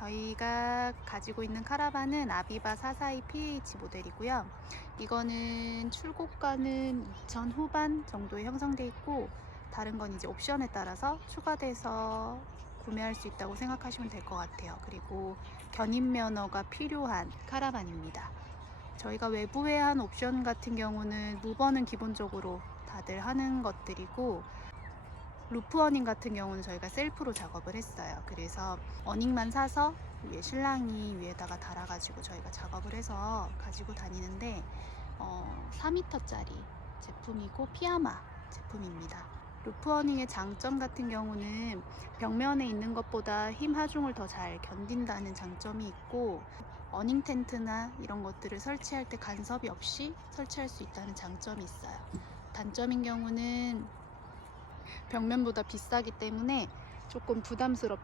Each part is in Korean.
저희가 가지고 있는 카라반은 아비바 442 PH 모델이고요. 이거는 출고가는 2천 후반 정도에 형성돼 있고, 다른 건 이제 옵션에 따라서 추가돼서 구매할 수 있다고 생각하시면 될 것 같아요. 그리고 견인 면허가 필요한 카라반입니다. 저희가 외부에 한 옵션 같은 경우는 무버는 기본적으로 다들 하는 것들이고, 루프 어닝 같은 경우는 저희가 셀프로 작업을 했어요. 그래서 어닝만 사서 위에 신랑이 위에다가 달아가지고 저희가 작업을 해서 가지고 다니는데 4m짜리 제품이고 피아마 제품입니다. 루프 어닝의 장점 같은 경우는 벽면에 있는 것보다 힘 하중을 더 잘 견딘다는 장점이 있고, 어닝 텐트나 이런 것들을 설치할 때 간섭이 없이 설치할 수 있다는 장점이 있어요. 단점인 경우는 벽면보다 비싸기 때문에 조금 부담스럽다고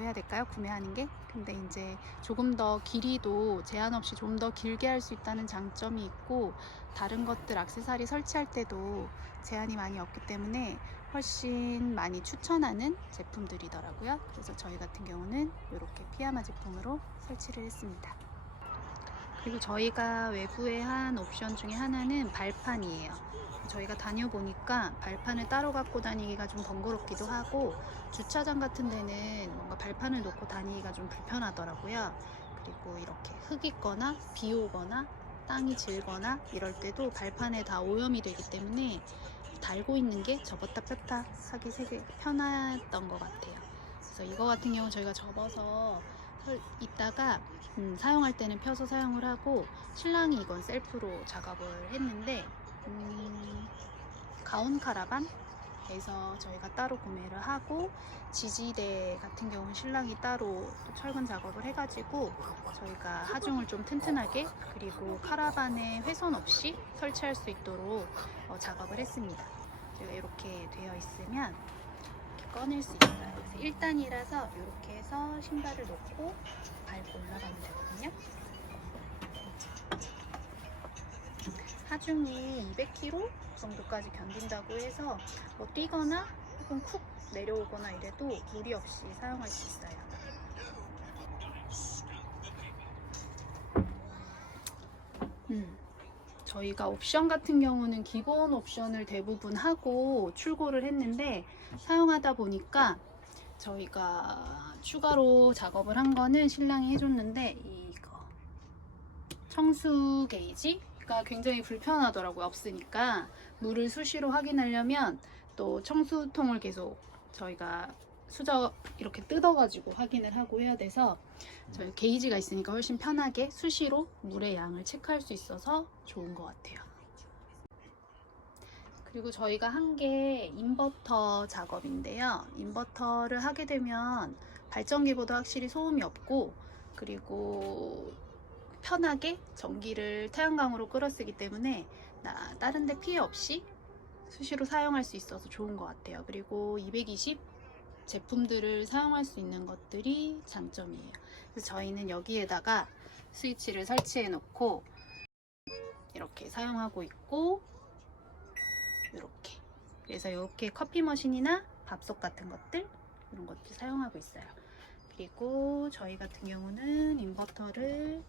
해야 될까요? 구매하는 게. 근데 이제 조금 더 길이도 제한 없이 좀 더 길게 할 수 있다는 장점이 있고, 다른 것들 액세서리 설치할 때도 제한이 많이 없기 때문에 훨씬 많이 추천하는 제품들이더라고요. 그래서 저희 같은 경우는 이렇게 피아마 제품으로 설치를 했습니다. 그리고 저희가 외부에 한 옵션 중에 하나는 발판이에요. 저희가 다녀보니까 발판을 따로 갖고 다니기가 좀 번거롭기도 하고, 주차장 같은 데는 뭔가 발판을 놓고 다니기가 좀 불편하더라고요. 그리고 이렇게 흙 있거나 비 오거나 땅이 질거나 이럴 때도 발판에 다 오염이 되기 때문에 달고 있는 게 접었다 폈다 하기 되게 편했던 것 같아요. 그래서 이거 같은 경우 저희가 접어서 있다가 사용할 때는 펴서 사용을 하고, 신랑이 이건 셀프로 작업을 했는데 가온 카라반에서 저희가 따로 구매를 하고, 지지대 같은 경우는 신랑이 따로 철근 작업을 해가지고 저희가 하중을 좀 튼튼하게, 그리고 카라반에 훼손 없이 설치할 수 있도록 작업을 했습니다. 제가 이렇게 되어 있으면 이렇게 꺼낼 수 있어요. 그래서 1단이라서 이렇게 해서 신발을 놓고 밟고 올라가면 되거든요. 하중이 200kg 정도까지 견딘다고 해서 뭐 뛰거나 혹은 쿡 내려오거나 이래도 무리 없이 사용할 수 있어요. 저희가 옵션 같은 경우는 기본 옵션을 대부분 하고 출고를 했는데, 사용하다 보니까 저희가 추가로 작업을 한 거는 신랑이 해줬는데, 이거 청수 게이지가 굉장히 불편하더라고요. 없으니까 물을 수시로 확인하려면 또 청수통을 계속 저희가 수저 이렇게 뜯어가지고 확인을 하고 해야 돼서, 저희 게이지가 있으니까 훨씬 편하게 수시로 물의 양을 체크할 수 있어서 좋은 것 같아요. 그리고 저희가 한 게 인버터 작업인데요. 인버터를 하게 되면 발전기보다 확실히 소음이 없고, 그리고 편하게 전기를 태양광으로 끌어 쓰기 때문에 다른 데 피해 없이 수시로 사용할 수 있어서 좋은 것 같아요. 그리고 220 제품들을 사용할 수 있는 것들이 장점이에요. 그래서 저희는 여기에다가 스위치를 설치해 놓고 이렇게 사용하고 있고, 이렇게, 그래서 이렇게 커피 머신이나 밥솥 같은 것들, 이런 것들 사용하고 있어요. 그리고 저희 같은 경우는 인버터를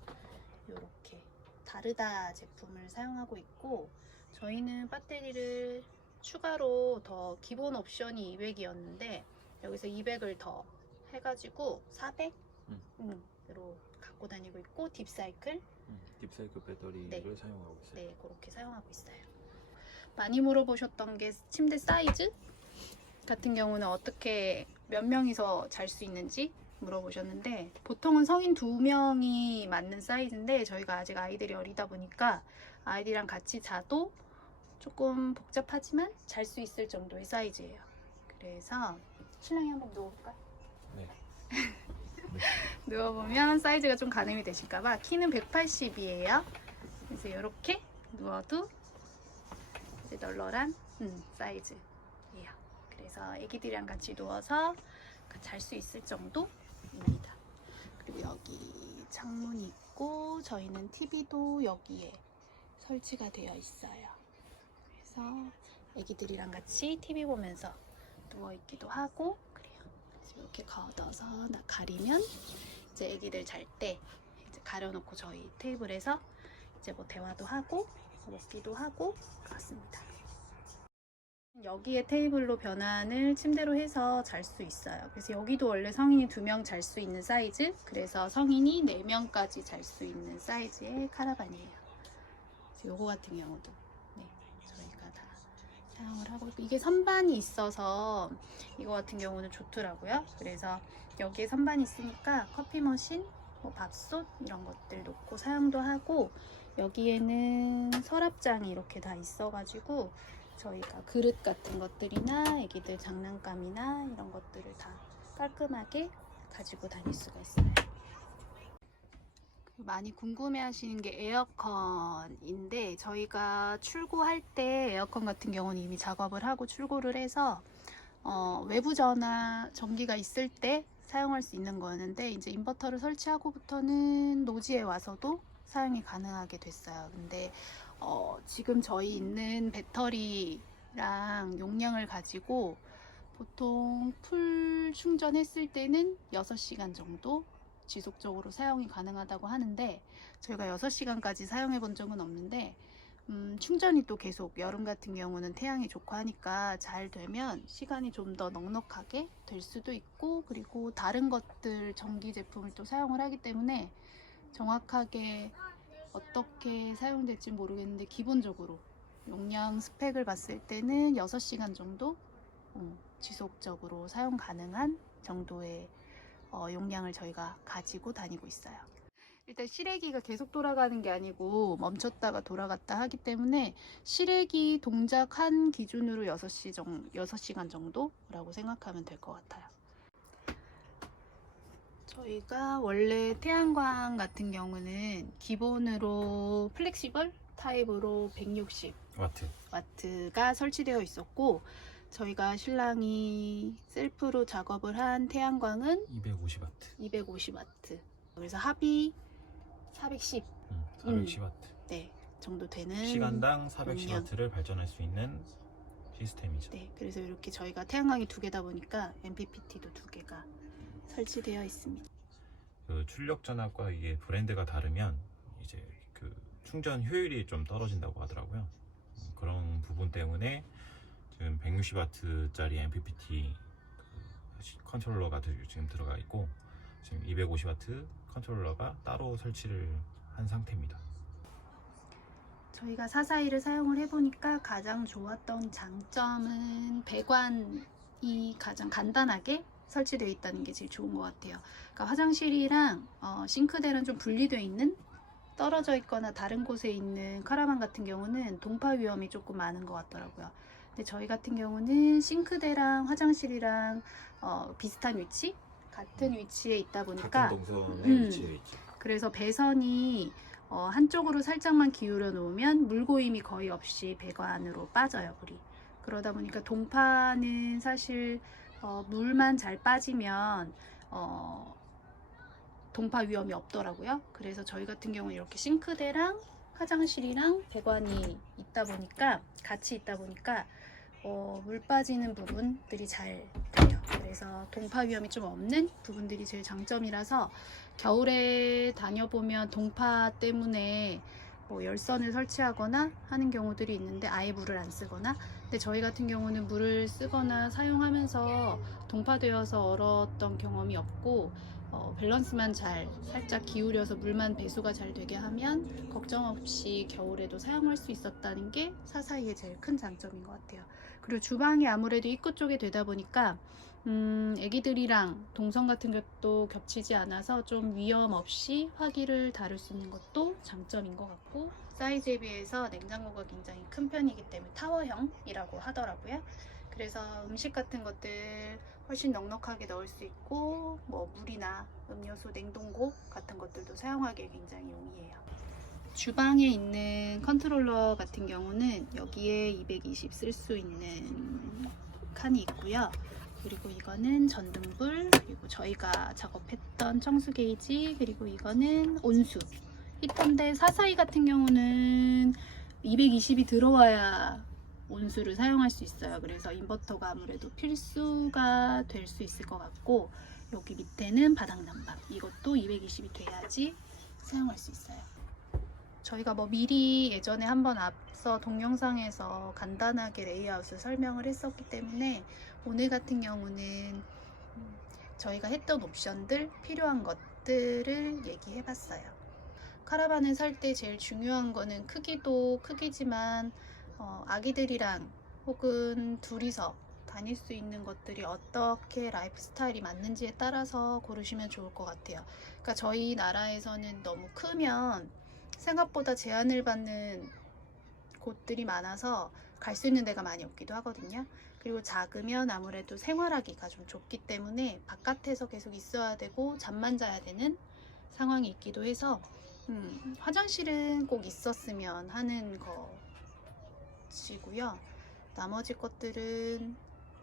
이렇게 다르다 제품을 사용하고 있고, 저희는 배터리를 추가로 더 기본 옵션이 200이었는데 여기서 200을 더 해가지고 400으로 갖고 다니고 있고, 딥사이클 딥사이클 배터리를 네. 사용하고 있어요. 네, 그렇게 사용하고 있어요. 많이 물어보셨던 게 침대 사이즈 같은 경우는 어떻게 몇 명이서 잘 수 있는지 물어보셨는데, 보통은 성인 2명이 맞는 사이즈인데 저희가 아직 아이들이 어리다 보니까 아이들이랑 같이 자도 조금 복잡하지만 잘 수 있을 정도의 사이즈예요. 그래서 신랑이 한번 누워볼까요? 네. 누워보면 사이즈가 좀 가늠이 되실까봐. 키는 180이에요. 그래서 이렇게 누워도 이제 널널한 사이즈예요. 그래서 애기들이랑 같이 누워서 잘 수 있을 정도입니다. 그리고 여기 창문이 있고, 저희는 TV도 여기에 설치가 되어 있어요. 그래서 애기들이랑 같이 TV 보면서 누워있기도 하고 그래요. 이렇게 걷어서 가리면 이제 애기들 잘 때 이제 가려놓고 저희 테이블에서 이제 뭐 대화도 하고 먹기도 하고 그렇습니다. 여기에 테이블로 변환을 침대로 해서 잘 수 있어요. 그래서 여기도 원래 성인이 2명 잘 수 있는 사이즈, 그래서 성인이 4명까지 잘 수 있는 사이즈의 카라반이에요. 요거 같은 경우도 네, 저희가 다 사용을 하고 있고, 이게 선반이 있어서 이거 같은 경우는 좋더라고요. 그래서 여기에 선반이 있으니까 커피 머신, 뭐 밥솥 이런 것들 놓고 사용도 하고, 여기에는 서랍장이 이렇게 다 있어가지고 저희가 그릇 같은 것들이나 애기들 장난감이나 이런 것들을 다 깔끔하게 가지고 다닐 수가 있어요. 많이 궁금해 하시는 게 에어컨인데, 저희가 출고할 때 에어컨 같은 경우는 이미 작업을 하고 출고를 해서 외부 전화 전기가 있을 때 사용할 수 있는 거였는데, 이제 인버터를 설치하고부터는 노지에 와서도 사용이 가능하게 됐어요. 근데 지금 저희 있는 배터리랑 용량을 가지고 보통 풀 충전했을 때는 6시간 정도 지속적으로 사용이 가능하다고 하는데, 저희가 6시간까지 사용해 본 적은 없는데, 충전이 또 계속 여름 같은 경우는 태양이 좋고 하니까 잘 되면 시간이 좀 더 넉넉하게 될 수도 있고, 그리고 다른 것들 전기 제품을 또 사용을 하기 때문에 정확하게 어떻게 사용될지 모르겠는데, 기본적으로 용량 스펙을 봤을 때는 6시간 정도 지속적으로 사용 가능한 정도의 용량을 저희가 가지고 다니고 있어요. 일단 실외기가 계속 돌아가는 게 아니고 멈췄다가 돌아갔다 하기 때문에 실외기 동작한 기준으로 6시간 정도라고 생각하면 될 것 같아요. 저희가 원래 태양광 같은 경우는 기본으로 플렉시블 타입으로 160W가 설치되어 있었고, 저희가 신랑이 셀프로 작업을 한 태양광은 250W. 그래서 합이 410. 410W. 네, 정도 되는 시간당 410W를 발전할 수 있는 시스템이죠. 네, 그래서 이렇게 저희가 태양광이 2개다 보니까 MPPT도 2개가 설치되어 있습니다. 그 출력 전압과 이게 브랜드가 다르면 이제 그 충전 효율이 좀 떨어진다고 하더라고요. 그런 부분 때문에 지금 160W짜리 MPPT 컨트롤러가 지금 들어가 있고, 지금 250W 컨트롤러가 따로 설치를 한 상태입니다. 저희가 442를 사용을 해보니까 가장 좋았던 장점은 배관이 가장 간단하게 설치되어 있다는 게 제일 좋은 것 같아요. 그러니까 화장실이랑 싱크대랑 좀 분리되어 있는, 떨어져 있거나 다른 곳에 있는 카라반 같은 경우는 동파 위험이 조금 많은 것 같더라고요. 근데 저희 같은 경우는 싱크대랑 화장실이랑 비슷한 위치? 같은 위치에 있다 보니까 같은 동선에 위치해 있죠. 그래서 배선이 한쪽으로 살짝만 기울여 놓으면 물고임이 거의 없이 배관으로 빠져요, 물이. 그러다 보니까 동파는 사실 물만 잘 빠지면 동파 위험이 없더라고요. 그래서 저희 같은 경우는 이렇게 싱크대랑 화장실이랑 배관이 있다 보니까, 같이 있다 보니까 물 빠지는 부분들이 잘 돼요. 그래서 동파 위험이 좀 없는 부분들이 제일 장점이라서, 겨울에 다녀보면 동파 때문에 뭐 열선을 설치하거나 하는 경우들이 있는데 아예 물을 안 쓰거나, 근데 저희 같은 경우는 물을 쓰거나 사용하면서 동파되어서 얼었던 경험이 없고, 밸런스만 잘 살짝 기울여서 물만 배수가 잘 되게 하면 걱정 없이 겨울에도 사용할 수 있었다는 게 442의 제일 큰 장점인 것 같아요. 그리고 주방이 아무래도 입구 쪽에 되다 보니까 애기들이랑 동선 같은 것도 겹치지 않아서 좀 위험 없이 화기를 다룰 수 있는 것도 장점인 것 같고, 사이즈에 비해서 냉장고가 굉장히 큰 편이기 때문에 타워형이라고 하더라고요. 그래서 음식 같은 것들 훨씬 넉넉하게 넣을 수 있고, 뭐 물이나 음료수, 냉동고 같은 것들도 사용하기에 굉장히 용이해요. 주방에 있는 컨트롤러 같은 경우는 여기에 220 쓸 수 있는 칸이 있고요. 그리고 이거는 전등불, 그리고 저희가 작업했던 청수 게이지, 그리고 이거는 온수 히터인데, 442 같은 경우는 220이 들어와야 온수를 사용할 수 있어요. 그래서 인버터가 아무래도 필수가 될 수 있을 것 같고, 여기 밑에는 바닥 난방, 이것도 220이 돼야지 사용할 수 있어요. 저희가 뭐 미리 예전에 한번 앞서 동영상에서 간단하게 레이아웃을 설명을 했었기 때문에 오늘 같은 경우는 저희가 했던 옵션들, 필요한 것들을 얘기해 봤어요. 카라반을 살 때 제일 중요한 거는 크기도 크기지만 아기들이랑 혹은 둘이서 다닐 수 있는 것들이 어떻게 라이프 스타일이 맞는지에 따라서 고르시면 좋을 것 같아요. 그러니까 저희 나라에서는 너무 크면 생각보다 제한을 받는 곳들이 많아서 갈 수 있는 데가 많이 없기도 하거든요. 그리고 작으면 아무래도 생활하기가 좀 좁기 때문에 바깥에서 계속 있어야 되고 잠만 자야 되는 상황이 있기도 해서 화장실은 꼭 있었으면 하는 것이고요. 나머지 것들은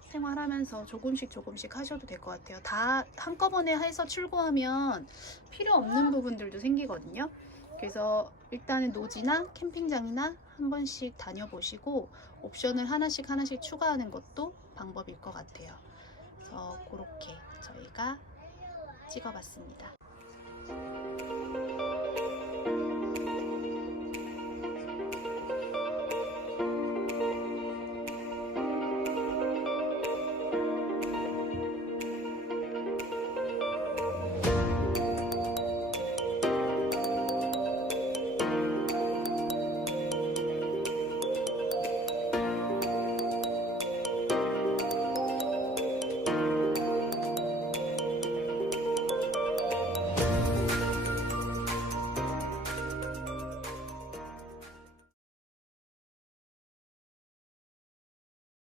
생활하면서 조금씩 하셔도 될 것 같아요. 다 한꺼번에 해서 출고하면 필요 없는 부분들도 생기거든요. 그래서 일단은 노지나 캠핑장이나 한 번씩 다녀보시고 옵션을 하나씩 추가하는 것도 방법일 것 같아요. 그래서 그렇게 저희가 찍어봤습니다.